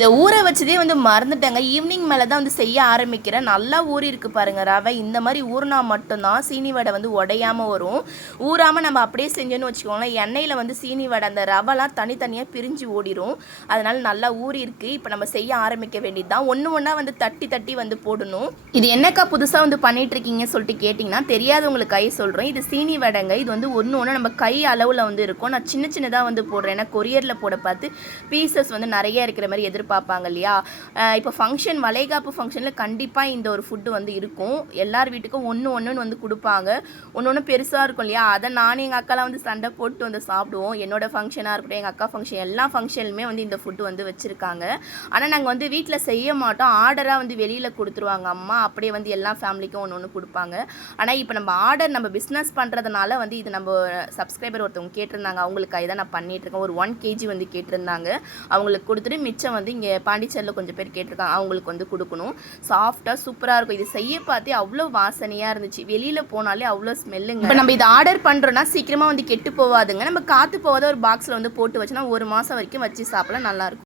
இதை ஊற வச்சதே வந்து மறந்துட்டேங்க. ஈவினிங் மேலே தான் வந்து செய்ய ஆரம்பிக்கிறேன். நல்லா ஊறி இருக்கு பாருங்க ரவை. இந்த மாதிரி ஊறினா மட்டும்தான் சீனி வடை வந்து உடையாமல் வரும். ஊறாமல் நம்ம அப்படியே செஞ்சோன்னு வச்சுக்கோங்களேன் எண்ணெயில் வந்து சீனி வடை அந்த ரவைலாம் தனித்தனியாக பிரிஞ்சு ஓடிரும். அதனால் நல்லா ஊறி இருக்கு. இப்போ நம்ம செய்ய ஆரம்பிக்க வேண்டியது தான் ஒன்று ஒன்றா வந்து தட்டி தட்டி வந்து போடணும். இது என்னக்கா புதுசாக வந்து பண்ணிட்டு இருக்கீங்கன்னு சொல்லிட்டு கேட்டிங்கன்னா தெரியாதவங்களுக்கு கை சொல்கிறேன் இது சீனி வடைங்க. இது வந்து ஒன்று ஒன்று நம்ம கை அளவில் வந்து இருக்கும். நான் சின்ன சின்னதாக வந்து போடுறேன். ஏன்னா கொரியரில் போட பார்த்து பீசஸ் வந்து நிறைய இருக்கிற மாதிரி எதிர்பார்ப்பாங்க இல்லையா இப்போ ஃபங்க்ஷன் வளைகாப்பு ஃபங்க்ஷனில் கண்டிப்பாக இந்த ஒரு ஃபுட்டு வந்து இருக்கும். எல்லார் வீட்டுக்கும் ஒன்று ஒன்றுன்னு வந்து கொடுப்பாங்க. ஒன்று ஒன்று பெருசாக இருக்கும் இல்லையா? அதை நானும் எங்கள் அக்காலாம் வந்து சண்டை போட்டு வந்து சாப்பிடுவோம். என்னோட ஃபங்க்ஷனாக இருக்கட்டும் எங்கள் அக்கா ஃபங்க்ஷன் எல்லா ஃபங்க்ஷனுமே வந்து இந்த ஃபுட்டு வந்து வச்சுருக்காங்க. ஆனால் நாங்கள் வந்து வீட்டில் செய்ய மாட்டோம். ஆர்டராக வந்து வெளியில் கொடுத்துருவாங்க அம்மா. அப்படியே வந்து எல்லா ஃபேமிலிக்கும் ஒன்று ஒன்று கொடுப்பாங்க. ஆனால் இப்போ நம்ம ஆர்டர் நம்ம பிஸ்னஸ் பண்ணுறதுனால வந்து இது நம்ம சப்ஸ்கிரைபர் ஒருத்தவங்க கேட்டிருந்தாங்க. அவங்களுக்காக தான் நான் பண்ணிகிட்ருக்கேன் ஒரு ஒன் கேஜி வந்து கேட்டிருந்தாங்க. அவங்களுக்கு கொடுத்துட்டு மிச்சம் வந்து இங்கே பாண்டிச்சேரியில் கொஞ்சம் பேர் கேட்டிருக்காங்க. அவங்களுக்கு வந்து கொடுக்கணும். சாஃப்டாக சூப்பராக இருக்கும். இது செய்ய பார்த்தே அவ்வளோ வாசனையாக இருந்துச்சு. வெளியில் போனாலே அவ்வளோ ஸ்மெல்லுங்க இப்போ நம்ம இதை ஆர்டர் பண்ணுறோன்னா சீக்கிரமாக வந்து கெட்டு போகாதுங்க. நம்ம காற்று போகாத ஒரு பாக்ஸில் வந்து போட்டு வச்சோன்னா ஒரு மாதம் வரைக்கும் வச்சு சாப்பிட நல்லாயிருக்கும்